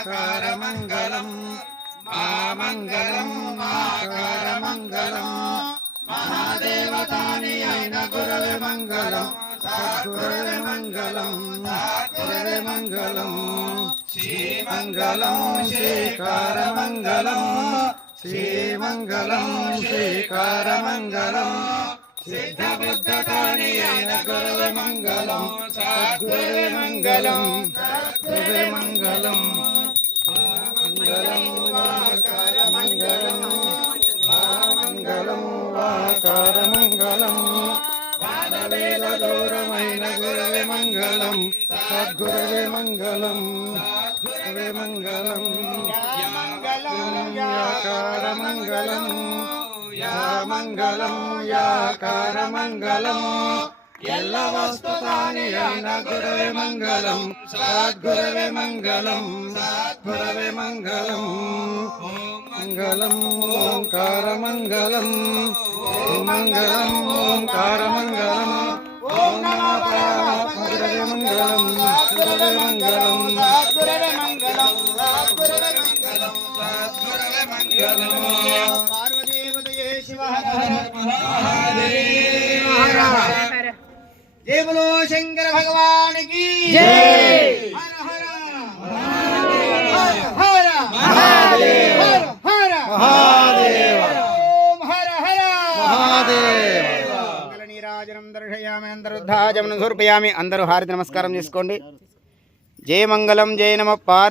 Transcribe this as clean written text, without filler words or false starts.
माकरमङ्गलम् मामङ्गलम् माकरमङ्गलम् महादेवतानियैन गुरवे मङ्गलम् सद्गुरवे मङ्गलम् सद्गुरवे मङ्गलम् श्रीमङ्गलम् श्रीकारमङ्गलम् श्रीमङ्गलम् श्रीकारमङ्गलम् सिद्धबुद्धतानियैन गुरवे मङ्गलम् सद्गुरवे मङ्गलम् सद्गुरवे मङ्गलम् मङ्गलम् वाकारमङ्गलम् मङ्गलम् वाकारमङ्गलम् वादवेददूरमैन गुरवे मङ्गलम् सद्गुरवे मङ्गलम् गुरवे मङ्गलम् याकारमङ्गलम् या मङ्गलम् याकारमङ्गलम् ಎಲ್ಲ ವಸ್ತುತಾನಿಯೈನ ಗುರವೆ ಮಂಗಲಂ ಸದ್ಗುರವೆ ಮಂಗಲಂ ಸದ್ಗುರವೆ ಮಂಗಲಂ ಮಂಗಲಂ ಓಂಕಾರ ಮಂಗಲಂ ಮಂಗಲಂ ಓಂಕಾರ ಮಂಗಲಂ ಓಂ ನಮಃ ಗುರವೆ ಮಂಗಲಂ ಗುರವೆ ಮಂಗಲಂ ಸದ್ಗುರವೆ ಮಂಗಲಂ ಸದ್ಗುರವೆ ಮಂಗಲಂ ಸದ್ಗುರವೆ ಮಂಗಲಂ ಪಾರ್ವತೀಪತಯೇ ಶಿವ ಹರ ಮಹಾದೇವ जय बोलो शंकर भगवान की जय। हर हर हर महादेव हर हर महादेव ओम हर हर महादेव मंगल नीराजनं दर्शयामि अंतरुद्धाजनं समर्पयामि। अंदरू हारति नमस्कारं చేసుకోండి। जय मंगलम जय नमः पार्वती।